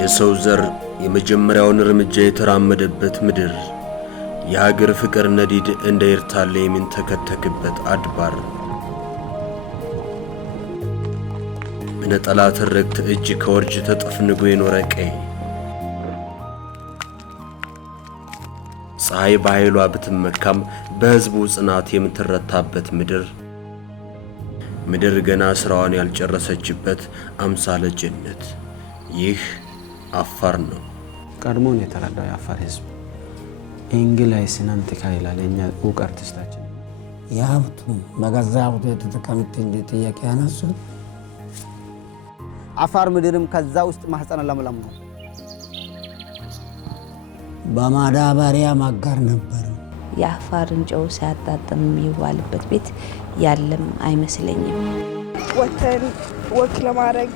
የሰው ዘር የመጀመሪያውን እርምጃ የተራመደበት ምድር የሀገር ፍቅር ነዲድ እንደ ኤርታሌ የሚንተከተክበት አድባር በነጠላ ትርክት እጅ ከወርጅ ተጠፍንጎ የኖረ ቀይ ፀሐይ በኃይሏ ብትመካም በሕዝቡ ጽናት የምትረታበት ምድር ገና ስራዋን ያልጨረሰችበት አምሳለ ጀነት ይህ አፋር ነው። ቀድሞን የተረዳው የአፋር ሕዝብ እንግላይ ስናንተ ካይላለኛ ኡቅ አርቲስታችን ያብቱ በገዛው ተተከምት እንዴት ያያነሱ አፋር ምድርም ከዛ ውስጥ ማህፀን ለምለም ነው። በማዳበሪያ ማጋር ነበር። የአፋርን ጨው ሲያጣጥም የሚዋልበት ቤት ያለም አይመስለኝም። ወተን ወክ ለማድረግ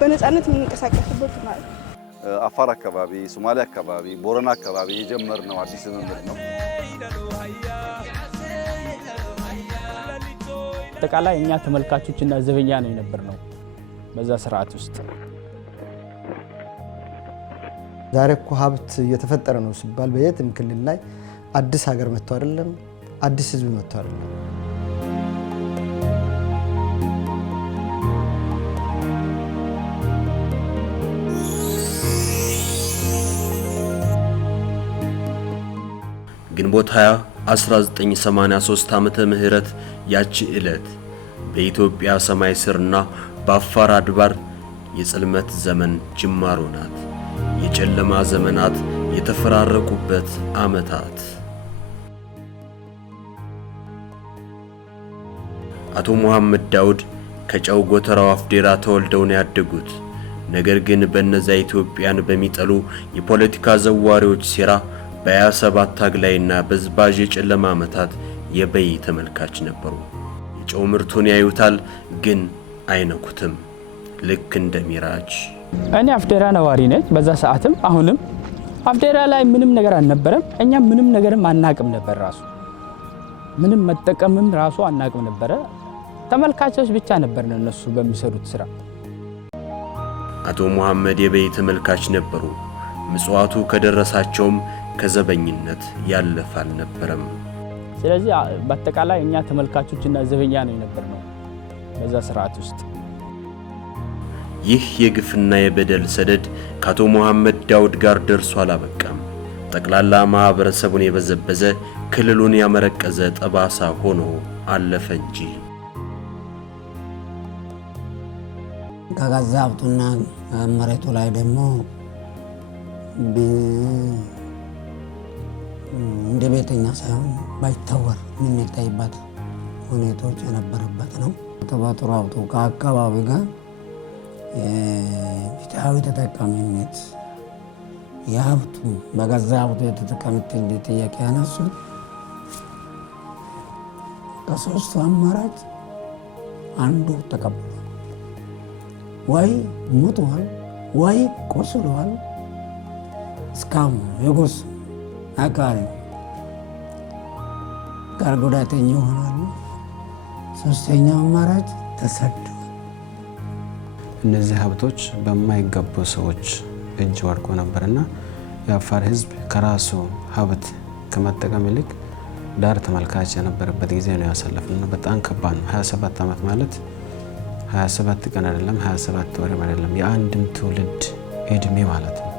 በነፃነት የምንቀሳቀስበት ማለት አፋር አካባቢ፣ ሶማሊያ አካባቢ፣ ቦረና አካባቢ የጀመርነው አዲስ ልምምድ ነው። አጠቃላይ እኛ ተመልካቾችና ዘበኛ ነው የነበርነው በዛ ስርዓት ውስጥ። ዛሬ እኮ ሀብት እየተፈጠረ ነው ሲባል በየትም ክልል ላይ አዲስ ሀገር መጥቶ አይደለም፣ አዲስ ህዝብ መጥቶ አይደለም። ግንቦት 20 1983 ዓመተ ምህረት ያቺ ዕለት በኢትዮጵያ ሰማይ ስርና በአፋር አድባር የጽልመት ዘመን ጅማሮ ናት። የጨለማ ዘመናት የተፈራረቁበት ዓመታት። አቶ መሐመድ ዳውድ ከጨው ጎተራው አፍዴራ ተወልደው ነው ያደጉት። ነገር ግን በእነዛ ኢትዮጵያን በሚጠሉ የፖለቲካ ዘዋሪዎች ሴራ በ27 ታግላይና በዝባዥ የጨለማ ዓመታት የበይ ተመልካች ነበሩ። የጨው ምርቱን ያዩታል ግን አይነኩትም፣ ልክ እንደ ሚራጅ። እኔ አፍዴራ ነዋሪ ነኝ። በዛ ሰዓትም አሁንም አፍዴራ ላይ ምንም ነገር አልነበረም። እኛ ምንም ነገርም አናቅም ነበር። ራሱ ምንም መጠቀምም ራሱ አናቅም ነበረ። ተመልካቾች ብቻ ነበርን እነሱ በሚሰሩት ስራ። አቶ መሐመድ የበይ ተመልካች ነበሩ። ምጽዋቱ ከደረሳቸውም ከዘበኝነት ያለፈ አልነበረም። ስለዚህ በአጠቃላይ እኛ ተመልካቾችና ዘበኛ ነው የነበርነው በዛ ስርዓት ውስጥ። ይህ የግፍና የበደል ሰደድ ከአቶ መሐመድ ዳውድ ጋር ደርሶ አላበቃም። ጠቅላላ ማህበረሰቡን የበዘበዘ ክልሉን ያመረቀዘ ጠባሳ ሆኖ አለፈ እንጂ። ከገዛብቱና መሬቱ ላይ ደግሞ እንደ ቤተኛ ሳይሆን ባይታወር የሚታይበት ሁኔታዎች የነበረበት ነው። ተፈጥሮ ሀብቱ ከአካባቢ ጋር ፍትሃዊ ተጠቃሚነት የሀብቱ በገዛ ሀብቱ የተጠቀምት እንደ ጥያቄ ያነሱ ከሶስቱ አማራጭ አንዱ ተቀብሏል። ወይ ሙቷል፣ ወይ ቆስሏል። እስካሁን የጎስ አካል ጋር ጉዳተኛ ይሆናሉ። ሶስተኛው አማራጭ ተሰደዋል። እነዚህ ሀብቶች በማይገቡ ሰዎች እጅ ወድቆ ነበርና የአፋር ሕዝብ ከራሱ ሀብት ከመጠቀም ይልቅ ዳር ተመልካች የነበረበት ጊዜ ነው ያሳለፍነው። በጣም ከባድ ነው። 27 ዓመት ማለት 27 ቀን አይደለም፣ 27 ወር አይደለም፣ የአንድም ትውልድ እድሜ ማለት ነው።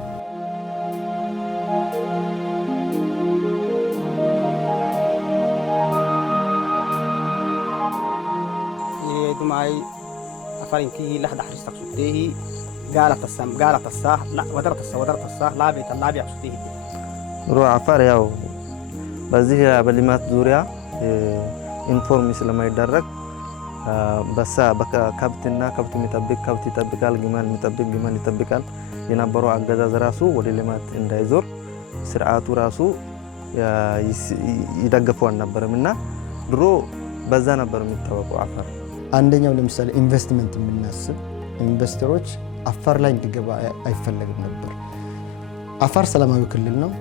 የዱማይ አፋሪንኪ ለሐዳ حريص تقصده قالت الصح لا ودرت الصح لا بيت لا بيعصده ሩዕ አፋር ያው በዚህ በልማት ዙሪያ ኢንፎርም ስለማይደረግ በሳ ከብትና ከብት የሚጠብቅ ከብት ይጠብቃል፣ ግመል የሚጠብቅ ግመል ይጠብቃል። የነበረው አገዛዝ ራሱ ወደ ልማት እንዳይዞር ስርዓቱ ራሱ ይደግፈው አልነበረምና ድሮ በዛ ነበር የሚታወቀው አፋር። አንደኛው ለምሳሌ ኢንቨስትመንት የምናስብ ኢንቨስተሮች አፋር ላይ እንዲገባ አይፈለግም ነበር። አፋር ሰላማዊ ክልል ነው።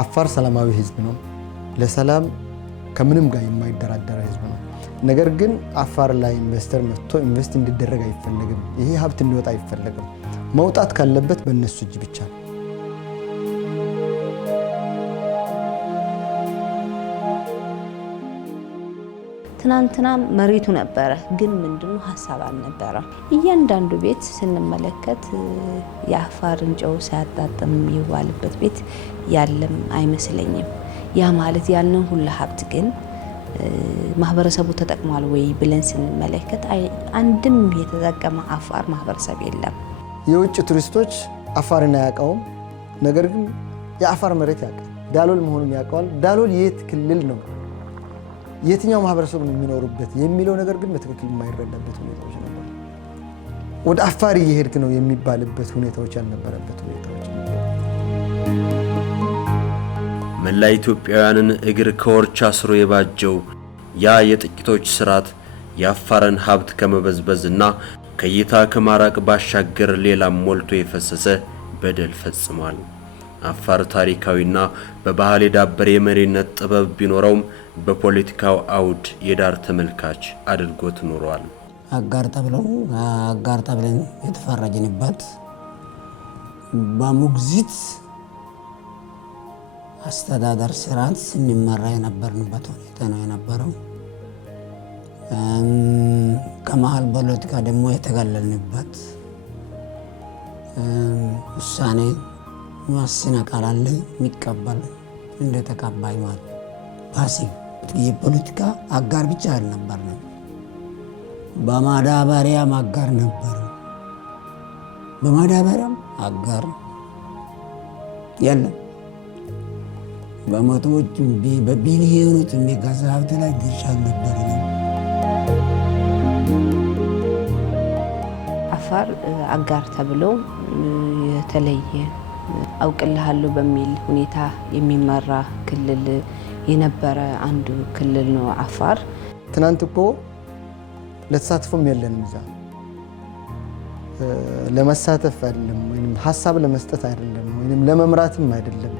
አፋር ሰላማዊ ህዝብ ነው። ለሰላም ከምንም ጋር የማይደራደር ህዝብ ነው። ነገር ግን አፋር ላይ ኢንቨስተር መጥቶ ኢንቨስት እንዲደረግ አይፈለግም። ይሄ ሀብት እንዲወጣ አይፈለግም። መውጣት ካለበት በእነሱ እጅ ብቻ ነው። ትናንትና መሬቱ ነበረ፣ ግን ምንድነው ሀሳብ አልነበረም። እያንዳንዱ ቤት ስንመለከት የአፋርን ጨው ሲያጣጥም የሚዋልበት ቤት ያለም አይመስለኝም። ያ ማለት ያንን ሁሉ ሀብት ግን ማህበረሰቡ ተጠቅሟል ወይ ብለን ስንመለከት አንድም የተጠቀመ አፋር ማህበረሰብ የለም። የውጭ ቱሪስቶች አፋርን አያውቀውም፣ ነገር ግን የአፋር መሬት ያውቃል። ዳሎል መሆኑን ያውቀዋል። ዳሎል የት ክልል ነው፣ የትኛው ማህበረሰብ ነው የሚኖሩበት የሚለው ነገር ግን በትክክል የማይረዳበት ሁኔታዎች ነበር። ወደ አፋር እየሄድክ ነው የሚባልበት ሁኔታዎች ያልነበረበት ሁኔታዎች ነበር። መላ ኢትዮጵያውያንን እግር ከወርች አስሮ የባጀው ያ የጥቂቶች ስርዓት የአፋርን ሀብት ከመበዝበዝና ከይታ ከማራቅ ባሻገር ሌላም ሞልቶ የፈሰሰ በደል ፈጽሟል። አፋር ታሪካዊና በባህል የዳበረ የመሪነት ጥበብ ቢኖረውም በፖለቲካው አውድ የዳር ተመልካች አድርጎት ኖሯል። አጋር ተብለን የተፈረጅንበት በሙግዚት አስተዳደር ስርዓት ስንመራ የነበርንበት ሁኔታ ነው የነበረው። ከመሀል ፖለቲካ ደግሞ የተገለልንበት ውሳኔ የሚወስን አካል አለ፣ የሚቀበል እንደ ተቀባይ ማለት ፓሲቭ። የፖለቲካ አጋር ብቻ አልነበርንም፣ በማዳበሪያም አጋር ነበር። በማዳበሪያም አጋር የለም። በመቶዎቹ በቢሊዮኖች የሚገዛ ሀብት ላይ ድርሻ አልነበረንም። አፋር አጋር ተብሎ የተለየ አውቅልሃለሁ በሚል ሁኔታ የሚመራ ክልል የነበረ አንዱ ክልል ነው አፋር። ትናንት እኮ ለተሳትፎም የለንም እዛ ለመሳተፍ አይደለም ወይም ሀሳብ ለመስጠት አይደለም ወይም ለመምራትም አይደለም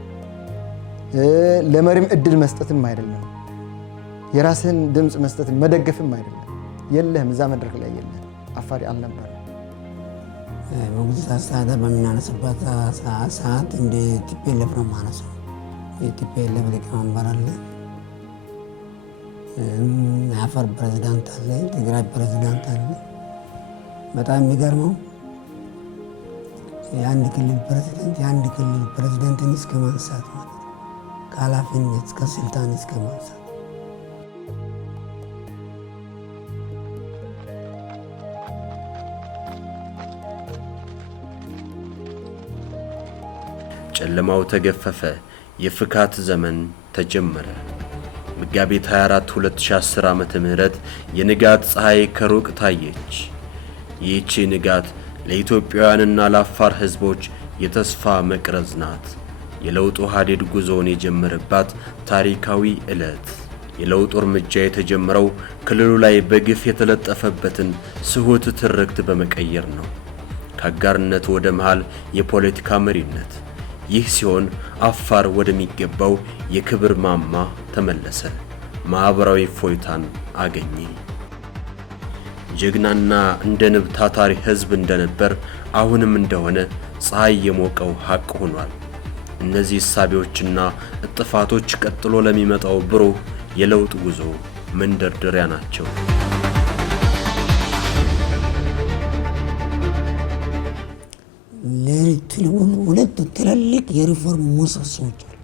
ለመሪም እድል መስጠትም አይደለም የራስን ድምጽ መስጠትም መደገፍም አይደለም። የለህም፣ እዛ መድረክ ላይ የለህም። አፋር አልነበረ። በሙግዚት አስተዳደር በምናነሳበት ሰዓት እንደ ቲፒኤልኤፍ ነው የማነሳው። የቲፒኤልኤፍ ሊቀመንበር አለ፣ የአፋር ፕሬዚዳንት አለ፣ የትግራይ ፕሬዚዳንት አለ። በጣም የሚገርመው የአንድ ክልል ፕሬዚዳንትን እስከ ማንሳት ማለት ከኃላፊነት እስከ ስልጣን እስከ ማንሳት ጨለማው ተገፈፈ። የፍካት ዘመን ተጀመረ። መጋቢት 24 2010 ዓመተ ምህረት የንጋት ፀሐይ ከሩቅ ታየች። ይህች ንጋት ለኢትዮጵያውያንና ለአፋር ህዝቦች የተስፋ መቅረዝ ናት። የለውጡ ሀዲድ ጉዞውን የጀመረባት ታሪካዊ ዕለት። የለውጡ እርምጃ የተጀመረው ክልሉ ላይ በግፍ የተለጠፈበትን ስሁት ትርክት በመቀየር ነው። ከአጋርነት ወደ መሃል የፖለቲካ መሪነት። ይህ ሲሆን አፋር ወደሚገባው የክብር ማማ ተመለሰ። ማህበራዊ ፎይታን አገኘ። ጀግናና እንደ ንብ ታታሪ ህዝብ እንደነበር አሁንም እንደሆነ ፀሐይ የሞቀው ሀቅ ሆኗል። እነዚህ እሳቤዎችና እጥፋቶች ቀጥሎ ለሚመጣው ብሩህ የለውጥ ጉዞ መንደርደሪያ ናቸው። ሁለት ትልልቅ የሪፎርም ምሰሶዎች አሉ።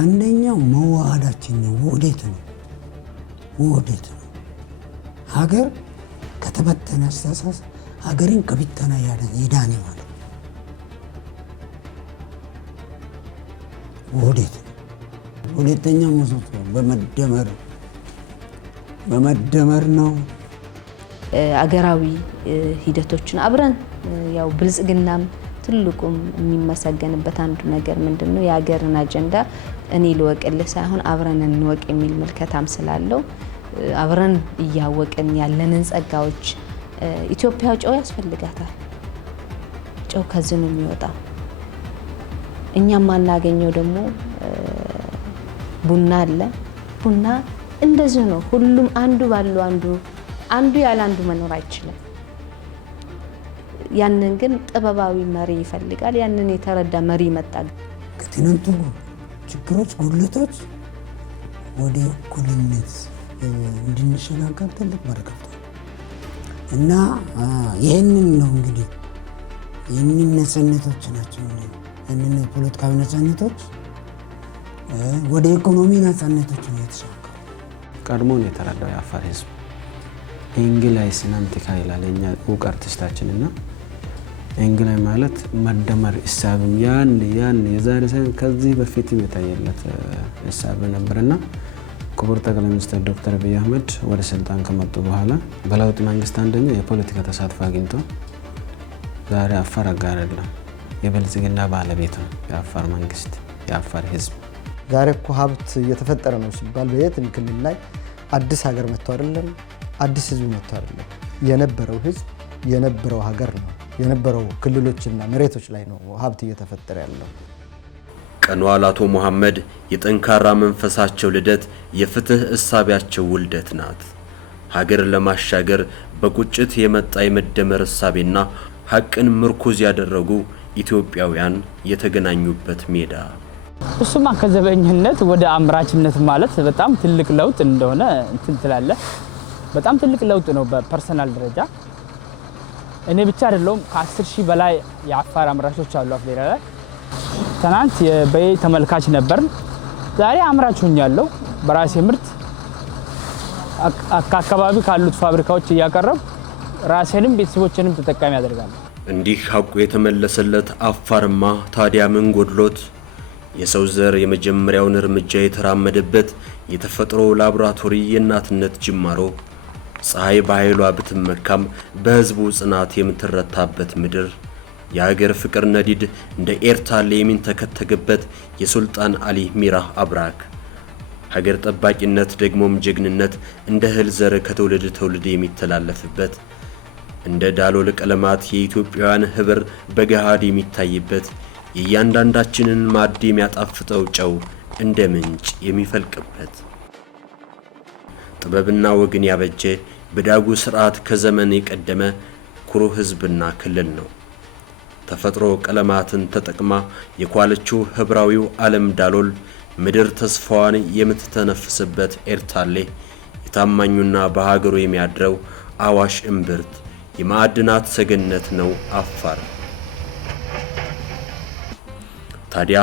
አንደኛው መዋሃዳችን ነው። ውህደት ነው። ሀገር ከተበተነ አስተሳሰብ ሀገርን ከብተና ይዳን ማለት ውህደት ነው። ሁለተኛው ምሰሶ በመደመር ነው። አገራዊ ሂደቶችን አብረን ያው ብልጽግናም ትልቁም የሚመሰገንበት አንዱ ነገር ምንድነው የሀገርን አጀንዳ እኔ ልወቅልህ ሳይሆን አብረን እንወቅ የሚል መልከታም ስላለው አብረን እያወቅን ያለንን ጸጋዎች ኢትዮጵያ ጨው ያስፈልጋታል። ጨው ከዚህ ነው የሚወጣው። እኛም ማናገኘው ደግሞ ቡና አለ። ቡና እንደዚህ ነው። ሁሉም አንዱ ባለው አንዱ ያለ አንዱ መኖር አይችልም። ያንን ግን ጥበባዊ መሪ ይፈልጋል። ያንን የተረዳ መሪ ይመጣል። ከትናንቱ ችግሮች፣ ጉድለቶች ወደ እኩልነት እንድንሸጋገር ትልቅ በረከት እና ይህንን ነው እንግዲህ ይህንን ነፃነቶች ናቸው። ይህንን ፖለቲካዊ ነፃነቶች ወደ ኢኮኖሚ ነፃነቶች ነው የተሻገሩ። ቀድሞን የተረዳው የአፋር ህዝብ እንግላይ ስናምቲካ ይላል እኛ ዕውቅ አርቲስታችንና እንግላይ ማለት መደመር እሳብም ያን የዛሬ ሳይሆን ከዚህ በፊት የታየለት እሳብ ነበርና ክቡር ጠቅላይ ሚኒስትር ዶክተር አብይ አህመድ ወደ ስልጣን ከመጡ በኋላ በለውጥ መንግስት አንደኛ የፖለቲካ ተሳትፎ አግኝቶ ዛሬ አፋር አጋር አይደለም የብልጽግና ባለቤት ነው የአፋር መንግስት የአፋር ህዝብ። ዛሬ እኮ ሀብት እየተፈጠረ ነው ሲባል በየትም ክልል ላይ አዲስ ሀገር መጥቶ አይደለም አዲስ ህዝብ መጥቶ አይደለም። የነበረው ህዝብ የነበረው ሀገር ነው የነበረው ክልሎችና መሬቶች ላይ ነው ሀብት እየተፈጠረ ያለው። ቀኗ ለአቶ መሐመድ የጠንካራ መንፈሳቸው ልደት የፍትህ እሳቢያቸው ውልደት ናት። ሀገር ለማሻገር በቁጭት የመጣ የመደመር እሳቤና ሀቅን ምርኩዝ ያደረጉ ኢትዮጵያውያን የተገናኙበት ሜዳ። እሱማ ከዘበኝነት ወደ አምራችነት ማለት በጣም ትልቅ ለውጥ እንደሆነ እንትን ትላለህ። በጣም ትልቅ ለውጥ ነው በፐርሰናል ደረጃ። እኔ ብቻ አይደለሁም ከ10 ሺህ በላይ የአፋር አምራቾች አሉ አፍዴራ ላይ። ትናንት የበይ ተመልካች ነበር፣ ዛሬ አምራች ሆኛለሁ። በራሴ ምርት አካባቢ ካሉት ፋብሪካዎች እያቀረብ ራሴንም ቤተሰቦችንም ተጠቃሚ ያደርጋል። እንዲህ ሀቁ የተመለሰለት አፋርማ ታዲያ ምን ጎድሎት የሰው ዘር የመጀመሪያውን እርምጃ የተራመደበት የተፈጥሮ ላቦራቶሪ የእናትነት ጅማሮ ፀሐይ በኃይሏ ብትመካም በህዝቡ ጽናት የምትረታበት ምድር የሀገር ፍቅር ነዲድ እንደ ኤርታሌ የሚንተከተክበት የሱልጣን አሊ ሚራህ አብራክ ሀገር ጠባቂነት ደግሞም ጀግንነት እንደ እህል ዘር ከትውልድ ትውልድ የሚተላለፍበት እንደ ዳሎል ቀለማት የኢትዮጵያውያን ህብር በገሃድ የሚታይበት የእያንዳንዳችንን ማዕድ የሚያጣፍጠው ጨው እንደ ምንጭ የሚፈልቅበት ጥበብና ወግን ያበጀ በዳጉ ስርዓት ከዘመን የቀደመ ኩሩ ህዝብና ክልል ነው። ተፈጥሮ ቀለማትን ተጠቅማ የኳለችው ህብራዊው ዓለም ዳሎል ምድር ተስፋዋን የምትተነፍስበት ኤርታሌ የታማኙና በሀገሩ የሚያድረው አዋሽ እምብርት የማዕድናት ሰገነት ነው አፋር። ታዲያ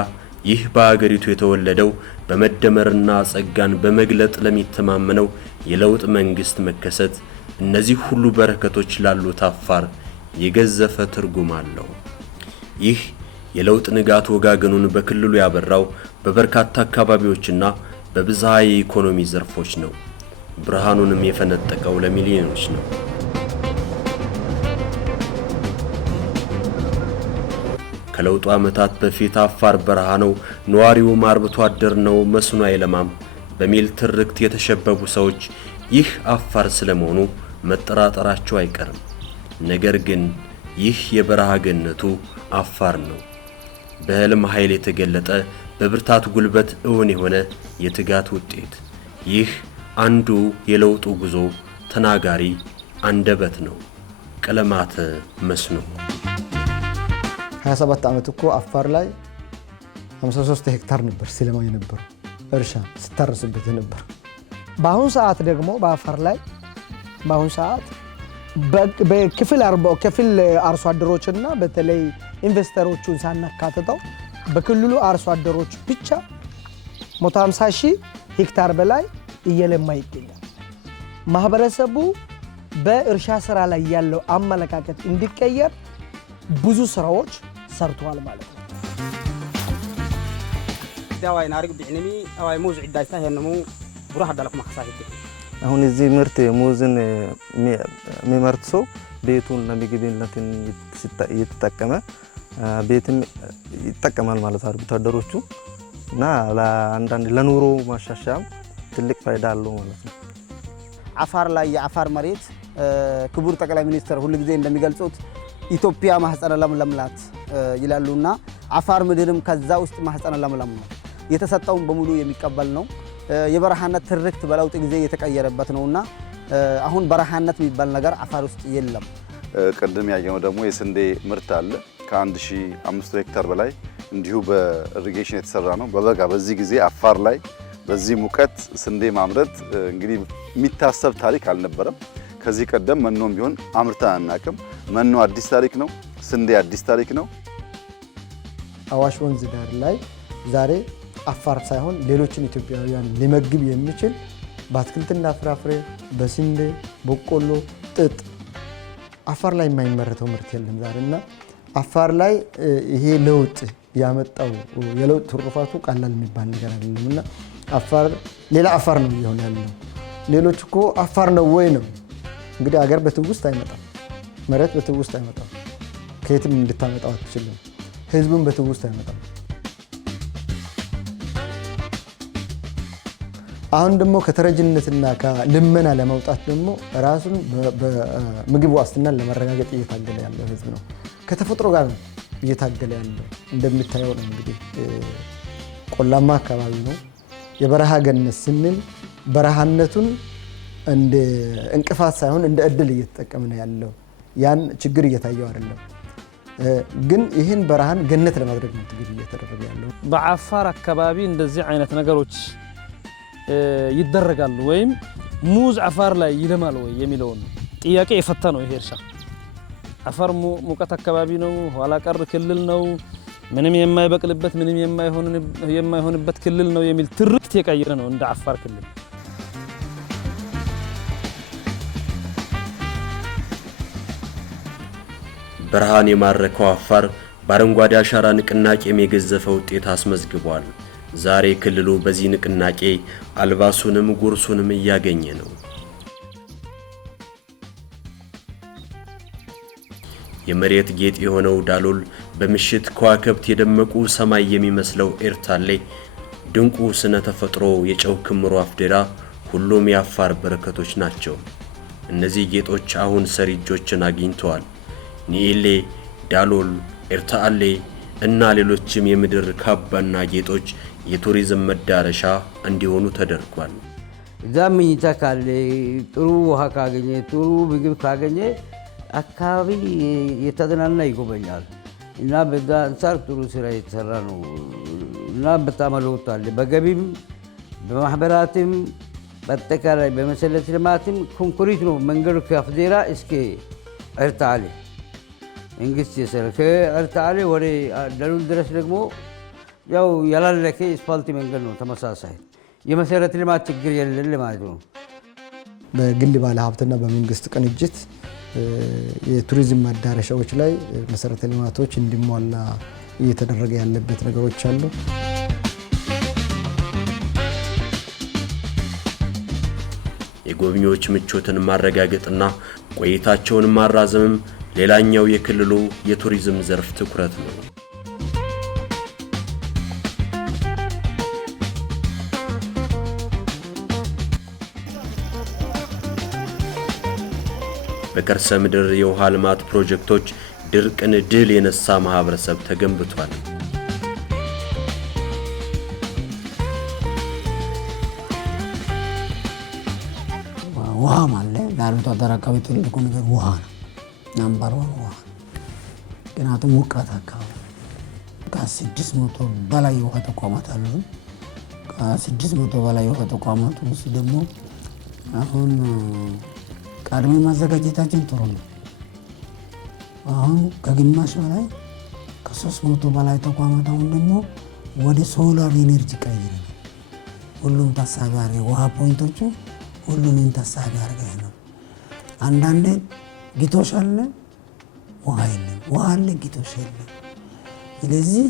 ይህ በአገሪቱ የተወለደው በመደመርና ጸጋን በመግለጥ ለሚተማመነው የለውጥ መንግስት መከሰት እነዚህ ሁሉ በረከቶች ላሉት አፋር የገዘፈ ትርጉም አለው። ይህ የለውጥ ንጋት ወጋገኑን በክልሉ ያበራው በበርካታ አካባቢዎችና በብዝሃ የኢኮኖሚ ዘርፎች ነው። ብርሃኑንም የፈነጠቀው ለሚሊዮኖች ነው። ከለውጡ ዓመታት በፊት አፋር በረሃ ነው፣ ነዋሪው አርብቶ አደር ነው፣ መስኖ አይለማም በሚል ትርክት የተሸበቡ ሰዎች ይህ አፋር ስለመሆኑ መጠራጠራቸው አይቀርም። ነገር ግን ይህ የበረሃ ገነቱ አፋር ነው። በህልም ኃይል የተገለጠ በብርታት ጉልበት እውን የሆነ የትጋት ውጤት። ይህ አንዱ የለውጡ ጉዞ ተናጋሪ አንደበት ነው። ቀለማተ መስኖ 27 ዓመት እኮ አፋር ላይ 53 ሄክታር ነበር ሲለማው የነበረው እርሻ ስታረስበት የነበር። በአሁን ሰዓት ደግሞ በአፋር ላይ በአሁን ሰዓት በክፍል አርሶ አደሮችና በተለይ ኢንቨስተሮቹን ሳናካትተው በክልሉ አርሶ አደሮች ብቻ 150 ሺህ ሄክታር በላይ እየለማ ይገኛል። ማህበረሰቡ በእርሻ ስራ ላይ ያለው አመለካከት እንዲቀየር ብዙ ስራዎች ሰርተዋል ማለት ነው። ዳዋይ ናርግ ቢዕነሚ አዋይ ሙዝ ዒዳይታ ሄነሙ ቡራህ ዳለኩ ማخሳይት አሁን እዚህ ምርት ሙዝን የሚመርት ሰው ቤቱን ለምግብነትን እየተጠቀመ ቤትም ይጠቀማል ማለት አርብቶ አደሮቹ እና ለአንዳንድ ለኑሮ ማሻሻያም ትልቅ ፋይዳ አለው ማለት ነው። አፋር ላይ የአፋር መሬት ክቡር ጠቅላይ ሚኒስትር ሁሉ ጊዜ እንደሚገልጹት ኢትዮጵያ ማህፀነ ለምለም ናት ይላሉና አፋር ምድርም ከዛ ውስጥ ማህፀነ ለምለም ነው። የተሰጠውን በሙሉ የሚቀበል ነው። የበረሃነት ትርክት በለውጥ ጊዜ የተቀየረበት ነውና አሁን በረሃነት የሚባል ነገር አፋር ውስጥ የለም። ቅድም ያየነው ደግሞ የስንዴ ምርት አለ ከ1500 ሄክታር በላይ እንዲሁ በኢሪጌሽን የተሰራ ነው። በበጋ በዚህ ጊዜ አፋር ላይ በዚህ ሙቀት ስንዴ ማምረት እንግዲህ የሚታሰብ ታሪክ አልነበረም። ከዚህ ቀደም መኖም ቢሆን አምርተን አናውቅም። መኖ አዲስ ታሪክ ነው። ስንዴ አዲስ ታሪክ ነው። አዋሽ ወንዝ ዳር ላይ ዛሬ አፋር ሳይሆን ሌሎችን ኢትዮጵያውያን ሊመግብ የሚችል በአትክልትና ፍራፍሬ፣ በስንዴ፣ በቆሎ፣ ጥጥ አፋር ላይ የማይመረተው ምርት የለም ዛሬና አፋር ላይ ይሄ ለውጥ ያመጣው የለውጥ ትሩፋቱ ቀላል የሚባል ነገር አይደለምና አፋር ሌላ አፋር ነው እየሆነ ያለው። ሌሎች እኮ አፋር ነው ወይ ነው እንግዲህ አገር በትውስት አይመጣም፣ መሬት በትውስት አይመጣም፣ ከየትም እንድታመጣው አትችልም። ህዝቡን በትውስት አይመጣም። አሁን ደግሞ ከተረጅነትና ከልመና ለመውጣት ደግሞ ራሱን በምግብ ዋስትናን ለማረጋገጥ እየታገለ ያለው ህዝብ ነው። ከተፈጥሮ ጋር ነው እየታገለ ያለው። እንደምታየው ነው እንግዲህ ቆላማ አካባቢ ነው። የበረሃ ገነት ስንል በረሃነቱን እንደ እንቅፋት ሳይሆን እንደ እድል እየተጠቀመ ነው ያለው። ያን ችግር እየታየው አይደለም፣ ግን ይህን በረሃን ገነት ለማድረግ ነው ትግል እየተደረገ ያለው። በአፋር አካባቢ እንደዚህ አይነት ነገሮች ይደረጋሉ ወይም ሙዝ አፋር ላይ ይለማል ወይ የሚለውን ጥያቄ የፈታ ነው ይሄ እርሻ። አፋር ሙቀት አካባቢ ነው፣ ኋላ ቀር ክልል ነው፣ ምንም የማይበቅልበት ምንም የማይሆንበት ክልል ነው የሚል ትርክት የቀየረ ነው እንደ አፋር ክልል። ብርሃን የማረከው አፋር በአረንጓዴ አሻራ ንቅናቄም የገዘፈ ውጤት አስመዝግቧል። ዛሬ ክልሉ በዚህ ንቅናቄ አልባሱንም ጉርሱንም እያገኘ ነው። የመሬት ጌጥ የሆነው ዳሎል፣ በምሽት ከዋክብት የደመቁ ሰማይ የሚመስለው ኤርታሌ፣ ድንቁ ስነ ተፈጥሮ የጨው ክምሩ አፍዴራ ሁሉም የአፋር በረከቶች ናቸው። እነዚህ ጌጦች አሁን ሰሪ እጆችን አግኝተዋል። ኒኤሌ፣ ዳሎል፣ ኤርታሌ እና ሌሎችም የምድር ካባና ጌጦች የቱሪዝም መዳረሻ እንዲሆኑ ተደርጓል። እዛ መኝታ ካለ ጥሩ ውሃ ካገኘ ጥሩ ምግብ ካገኘ አካባቢ የተዝናና ይጎበኛል እና በዛ አንፃር ጥሩ ስራ የተሰራ ነው እና በጣም ለውጥ አለ። በገቢም በማህበራትም በአጠቃላይ በመሰረተ ልማትም ኮንክሪት ነው መንገዱ ከአፍዴራ እስከ ኤርታሌ መንግስት የሰራ ከኤርታሌ ወደ ዳሎል ድረስ ደግሞ ያው ያላለቀ አስፋልት መንገድ ነው። ተመሳሳይ የመሰረተ ልማት ችግር የለም ማለት ነው። በግል ባለሀብትና በመንግስት ቅንጅት የቱሪዝም መዳረሻዎች ላይ መሰረተ ልማቶች እንዲሟላ እየተደረገ ያለበት ነገሮች አሉ። የጎብኚዎች ምቾትን ማረጋገጥና ቆይታቸውን ማራዘምም ሌላኛው የክልሉ የቱሪዝም ዘርፍ ትኩረት ነው። በከርሰ ምድር የውሃ ልማት ፕሮጀክቶች ድርቅን ድል የነሳ ማህበረሰብ ተገንብቷል። ውሃ ማለት ለአርብቶ አደር አካባቢ ትልቁ ነገር ውሃ ነው። ናምበር ዋን ውሃ። ምክንያቱም ሙቀት አካባቢ ከ600 በላይ የውሃ ተቋማት አሉ። ከ600 በላይ የውሃ ተቋማት ውስጥ ደግሞ አሁን ቀድሜ ማዘጋጀታችን ጥሩ ነው። አሁን ከግማሽ በላይ ከ300 በላይ ተቋማት አሁን ደግሞ ወደ ሶላር ኢነርጂ ቀይረን ሁሉም ታሳቢ አድርገን ውሃ ፖይንቶቹ ሁሉንም ታሳቢ አድርገን ነው። አንዳንዴ ግጦሽ አለ፣ ውሃ የለም፣ ውሃ አለ፣ ግጦሽ የለም። ስለዚህ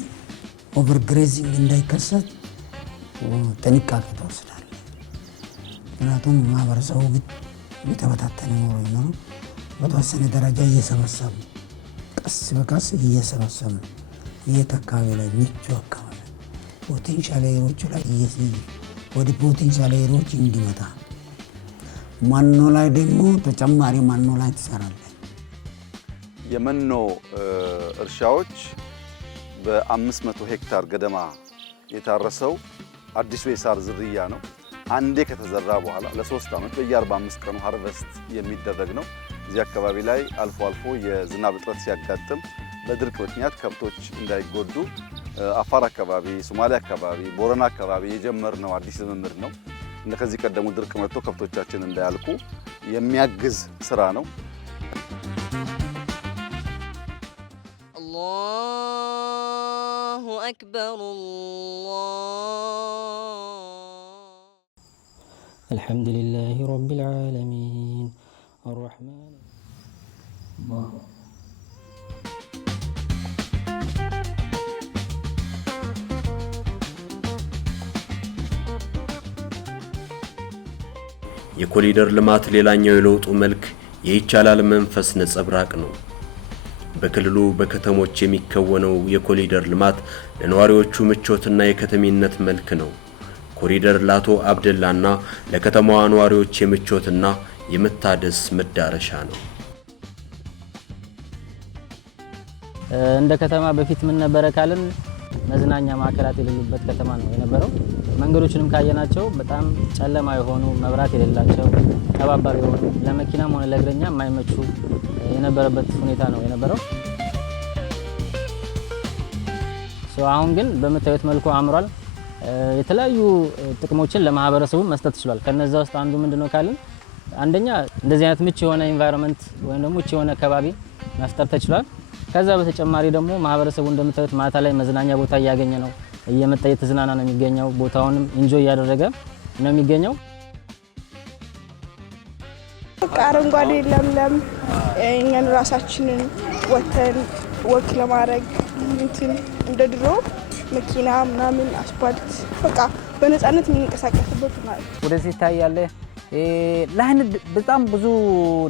ኦቨርግሬዚንግ እንዳይከሰት ጥንቃቄ ተወስዳለህ። ምክንያቱም ማህበረሰቡ የተበታተነ ኖሮ ነው። በተወሰነ ደረጃ እየሰበሰቡ ቀስ በቀስ እየሰበሰቡ የት አካባቢ ላይ ምቹ አካባቢ ፖቴንሻል ኤሪያዎቹ ላይ ወደ ፖቴንሻል ኤሪያዎች እንዲመጣ መኖ ላይ ደግሞ ተጨማሪ መኖ ላይ ትሰራለህ። የመኖ እርሻዎች በ500 ሄክታር ገደማ የታረሰው አዲሱ የሳር ዝርያ ነው። አንዴ ከተዘራ በኋላ ለ3 ዓመት በየ45 ቀኑ ሃርቨስት የሚደረግ ነው። እዚህ አካባቢ ላይ አልፎ አልፎ የዝናብ እጥረት ሲያጋጥም በድርቅ ምክንያት ከብቶች እንዳይጎዱ አፋር አካባቢ፣ ሶማሌ አካባቢ፣ ቦረና አካባቢ የጀመርነው አዲስ ልምምድ ነው። እንደ ከዚህ ቀደሙ ድርቅ መጥቶ ከብቶቻችን እንዳያልቁ የሚያግዝ ስራ ነው። አላሁ አክበር አልሐምዱሊላሂ ረቢል ዓለሚን አርረሕማን የኮሪደር ልማት ሌላኛው የለውጡ መልክ የይቻላል መንፈስ ነጸብራቅ ነው። በክልሉ በከተሞች የሚከወነው የኮሪደር ልማት ለነዋሪዎቹ ምቾትና የከተሜነት መልክ ነው። ኮሪደር ለአቶ አብደላና ለከተማዋ ነዋሪዎች የምቾትና የመታደስ መዳረሻ ነው። እንደ ከተማ በፊት ምን ነበረ ካልን መዝናኛ ማዕከላት የሌሉበት ከተማ ነው የነበረው። መንገዶችንም ካየናቸው በጣም ጨለማ የሆኑ መብራት የሌላቸው ጠባባሪ የሆኑ ለመኪናም ሆነ ለእግረኛ የማይመቹ የነበረበት ሁኔታ ነው የነበረው። አሁን ግን በምታዩት መልኩ አምሯል። የተለያዩ ጥቅሞችን ለማህበረሰቡ መስጠት ይችላል። ከነዛ ውስጥ አንዱ ምንድነው ካልን አንደኛ እንደዚህ አይነት ምቹ የሆነ ኢንቫይሮንመንት ወይም ደግሞ ምቹ የሆነ አካባቢ መፍጠር ተችሏል። ከዛ በተጨማሪ ደግሞ ማህበረሰቡ እንደምታዩት ማታ ላይ መዝናኛ ቦታ እያገኘ ነው፣ እየመጣ እየተዝናና ነው የሚገኘው። ቦታውንም ኢንጆይ እያደረገ ነው የሚገኘው። አረንጓዴ ለምለም እኛን ራሳችንን ወተን ወክ ለማድረግ እንደ ድሮ መኪና ምናምን አስፓልት በቃ በነፃነት የምንንቀሳቀስበት ማለት ነው። ወደዚህ ታያለ ለአይን በጣም ብዙ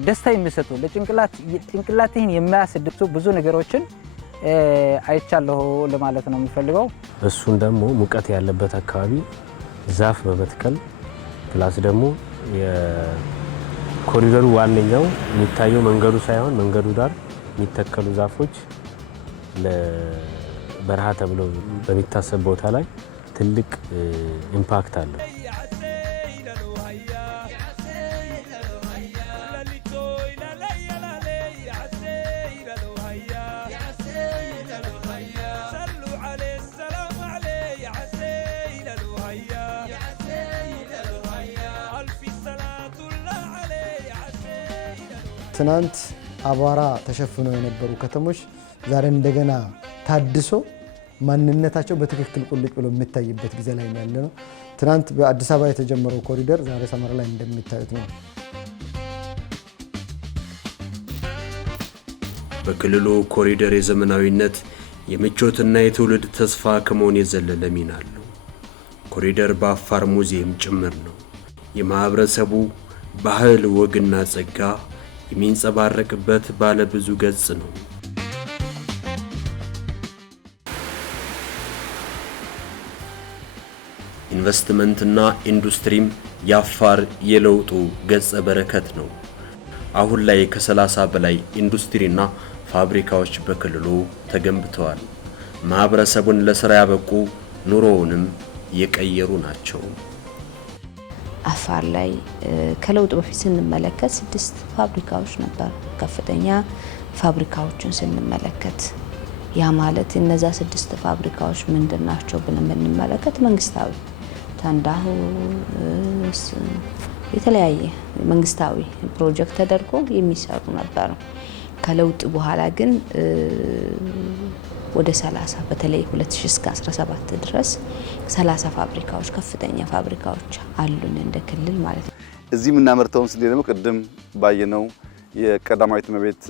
ደስታ የሚሰጡ ለጭንቅላትህን የሚያስደስቱ ብዙ ነገሮችን አይቻለሁ ለማለት ነው የሚፈልገው። እሱን ደግሞ ሙቀት ያለበት አካባቢ ዛፍ በመትከል ፕላስ ደግሞ የኮሪደሩ ዋነኛው የሚታየው መንገዱ ሳይሆን መንገዱ ዳር የሚተከሉ ዛፎች ለበረሃ ተብሎ በሚታሰብ ቦታ ላይ ትልቅ ኢምፓክት አለው። ትናንት አቧራ ተሸፍነው የነበሩ ከተሞች ዛሬ እንደገና ታድሶ ማንነታቸው በትክክል ቁልጭ ብሎ የሚታይበት ጊዜ ላይ ያለ ነው። ትናንት በአዲስ አበባ የተጀመረው ኮሪደር ዛሬ ሰመራ ላይ እንደሚታዩት ነው። በክልሉ ኮሪደር የዘመናዊነት የምቾትና የትውልድ ተስፋ ከመሆን የዘለለ ሚና አለው። ኮሪደር በአፋር ሙዚየም ጭምር ነው። የማህበረሰቡ ባህል፣ ወግና ጸጋ የሚንጸባረቅበት ባለ ብዙ ገጽ ነው። ኢንቨስትመንትና ኢንዱስትሪም የአፋር የለውጡ ገጸ በረከት ነው። አሁን ላይ ከ30 በላይ ኢንዱስትሪና ፋብሪካዎች በክልሉ ተገንብተዋል። ማህበረሰቡን ለሥራ ያበቁ፣ ኑሮውንም የቀየሩ ናቸው። አፋር ላይ ከለውጡ በፊት ስንመለከት 6 ፋብሪካዎች ነበር። ከፍተኛ ፋብሪካዎችን ስንመለከት ያ ማለት እነዛ 6 ፋብሪካዎች ምንድናቸው ብለን ብንመለከት መንግስታዊ ታንዳሁ የተለያየ መንግስታዊ ፕሮጀክት ተደርጎ የሚሰሩ ነበር። ከለውጥ በኋላ ግን ወደ 30 በተለይ 2000 እስከ 17 ድረስ 30 ፋብሪካዎች ከፍተኛ ፋብሪካዎች አሉን እንደ ክልል ማለት ነው። እዚህ የምናመርተውን ስንዴ ደግሞ ቅድም ባየነው የቀዳማዊት እመቤት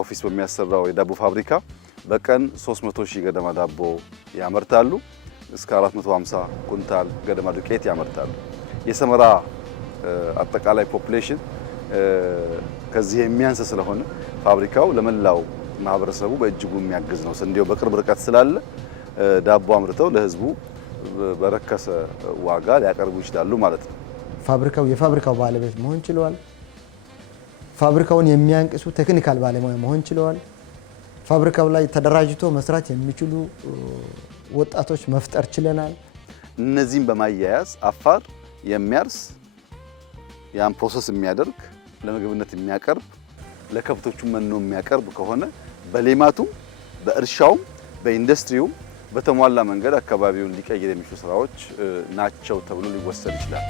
ኦፊስ በሚያሰራው የዳቦ ፋብሪካ በቀን 300,000 ገደማ ዳቦ ያመርታሉ። እስከ 450 ኩንታል ገደማ ዱቄት ያመርታሉ። የሰመራ አጠቃላይ ፖፑሌሽን ከዚህ የሚያንስ ስለሆነ ፋብሪካው ለመላው ማህበረሰቡ በእጅጉ የሚያግዝ ነው። ስንዴው በቅርብ ርቀት ስላለ ዳቦ አምርተው ለህዝቡ በረከሰ ዋጋ ሊያቀርቡ ይችላሉ ማለት ነው። ፋብሪካው የፋብሪካው ባለቤት መሆን ችለዋል። ፋብሪካውን የሚያንቅሱ ቴክኒካል ባለሙያ መሆን ችለዋል። ፋብሪካው ላይ ተደራጅቶ መስራት የሚችሉ ወጣቶች መፍጠር ችለናል። እነዚህን በማያያዝ አፋር የሚያርስ ያን ፕሮሰስ የሚያደርግ ለምግብነት የሚያቀርብ ለከብቶቹ መኖ የሚያቀርብ ከሆነ በሌማቱም በእርሻውም በኢንዱስትሪውም በተሟላ መንገድ አካባቢውን ሊቀይር የሚችሉ ስራዎች ናቸው ተብሎ ሊወሰድ ይችላል።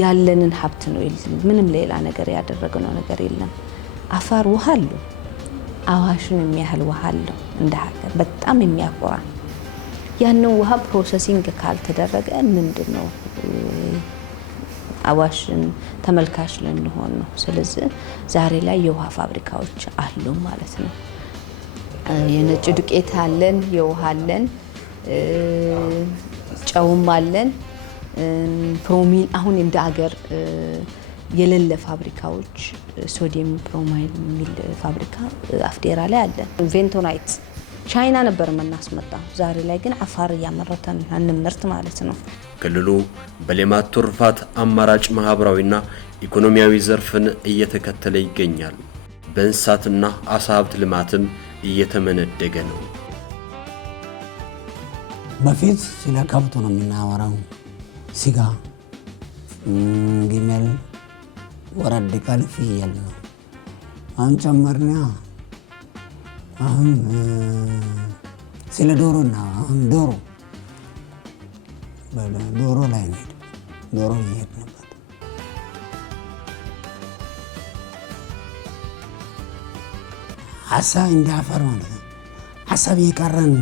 ያለንን ሀብት ነው ምንም ሌላ ነገር ያደረግነው ነገር የለም። አፋር ውሃ አለው፣ አዋሽን የሚያህል ውሃ አለው እንደ ሀገር በጣም የሚያኮራ። ያንን ውሃ ፕሮሰሲንግ ካልተደረገ ምንድነው አዋሽን ተመልካች ልንሆን ነው። ስለዚህ ዛሬ ላይ የውሃ ፋብሪካዎች አሉ ማለት ነው። የነጭ ዱቄት አለን፣ የውሃ አለን፣ ጨውም አለን። ፕሮሚል አሁን እንደ ሀገር የሌለ ፋብሪካዎች ሶዲየም ብሮማይድ የሚል ፋብሪካ አፍዴራ ላይ አለ። ቬንቶናይት ቻይና ነበር የምናስመጣው። ዛሬ ላይ ግን አፋር እያመረተ ነው ያንን ምርት ማለት ነው። ክልሉ በሌማት ትሩፋት አማራጭ ማህበራዊና ኢኮኖሚያዊ ዘርፍን እየተከተለ ይገኛል። በእንስሳትና አሳ ሀብት ልማትም እየተመነደገ ነው። በፊት ስለ ከብት ነው የምናወራው። ስጋ፣ ግመል፣ ወረድ ቃል ፍየል ነው። አሁን ጨመርና አሁን ስለ ዶሮና አሁን ዶሮ ላይ ነው። ዶሮ እየሄድንበት ሀሳብ እንደ አፈር ማለት ነው። ሀሳብ የቀረን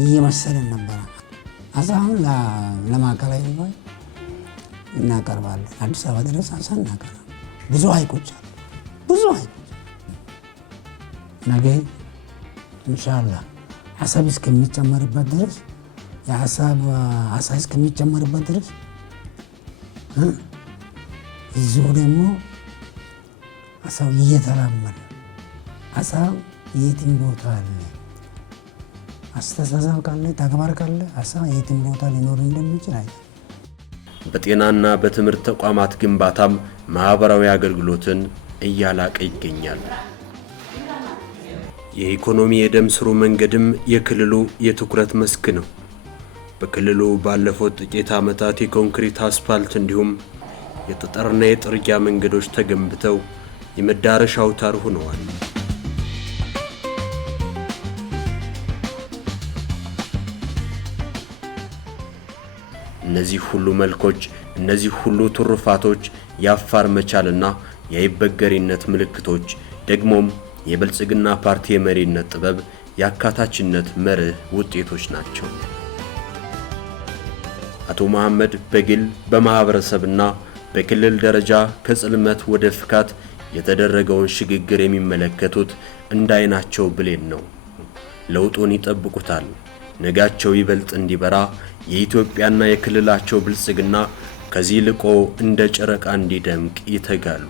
እየመሰለን ነበረ። አሁን ለማዕከላዊ እናቀርባለን። አዲስ አበባ ድረስ አሳ እናቀርባለን። ብዙ ሀይቆች አሉ፣ ብዙ ሀይቆች። ነገ ኢንሻአላህ ሀሳብ እስከሚጨመርበት ድረስ የሀሳብ አሳ እስከሚጨመርበት ድረስ እዚሁ ደግሞ አሳው እየተራመደ አሳው የትም ቦታ አለ። አስተሳሰብ ካለ ተግባር ካለ አሳ የትም ቦታ ሊኖር እንደሚችል አይ። በጤናና በትምህርት ተቋማት ግንባታም ማህበራዊ አገልግሎትን እያላቀ ይገኛል። የኢኮኖሚ የደም ስሩ መንገድም የክልሉ የትኩረት መስክ ነው። በክልሉ ባለፉት ጥቂት ዓመታት የኮንክሪት አስፋልት እንዲሁም የጠጠርና የጥርጊያ መንገዶች ተገንብተው የመዳረሻ አውታር ሆነዋል። እነዚህ ሁሉ መልኮች፣ እነዚህ ሁሉ ትሩፋቶች የአፋር መቻልና የአይበገሪነት ምልክቶች ደግሞም የብልጽግና ፓርቲ የመሪነት ጥበብ የአካታችነት መርህ ውጤቶች ናቸው። አቶ መሐመድ በግል በማህበረሰብና በክልል ደረጃ ከጽልመት ወደ ፍካት የተደረገውን ሽግግር የሚመለከቱት እንዳይናቸው ብሌን ነው። ለውጡን ይጠብቁታል። ነጋቸው ይበልጥ እንዲበራ የኢትዮጵያና የክልላቸው ብልጽግና ከዚህ ልቆ እንደ ጨረቃ እንዲደምቅ ይተጋሉ።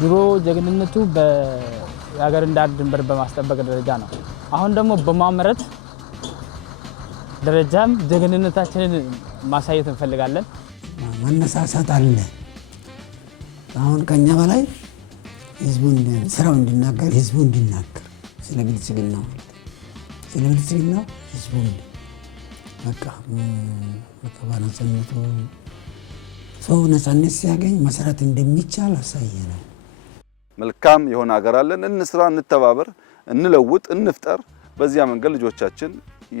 ድሮ ጀግንነቱ በሀገር ዳር ድንበር በማስጠበቅ ደረጃ ነው። አሁን ደግሞ በማምረት ደረጃም ጀግንነታችንን ማሳየት እንፈልጋለን። መነሳሳት አለ። አሁን ከኛ በላይ ህዝቡን ስራው እንዲናገር ህዝቡ እንዲናገር ስለ ብልጽግናው ህዝቡ በቃ በነፃነቱ ሰው ነፃነት ሲያገኝ መስራት እንደሚቻል አሳየ ነው። መልካም የሆነ ሀገር አለን። እንስራ፣ እንተባበር፣ እንለውጥ፣ እንፍጠር። በዚያ መንገድ ልጆቻችን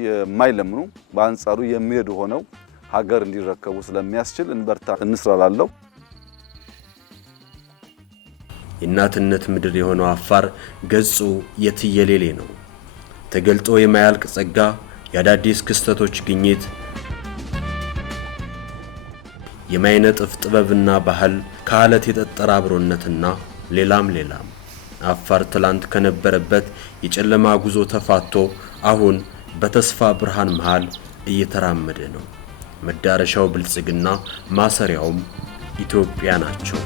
የማይለምኑ በአንጻሩ የሚረዱ ሆነው ሀገር እንዲረከቡ ስለሚያስችል እንበርታ፣ እንስራ ላለው የእናትነት ምድር የሆነው አፋር ገጹ የትየሌሌ ነው። ተገልጦ የማያልቅ ጸጋ፣ የአዳዲስ ክስተቶች ግኝት፣ የማይነጥፍ ጥበብና ባህል፣ ከአለት የጠጠረ አብሮነትና ሌላም አፋር ትላንት ከነበረበት የጨለማ ጉዞ ተፋቶ አሁን በተስፋ ብርሃን መሃል እየተራመደ ነው። መዳረሻው ብልጽግና፣ ማሰሪያውም ኢትዮጵያ ናቸው።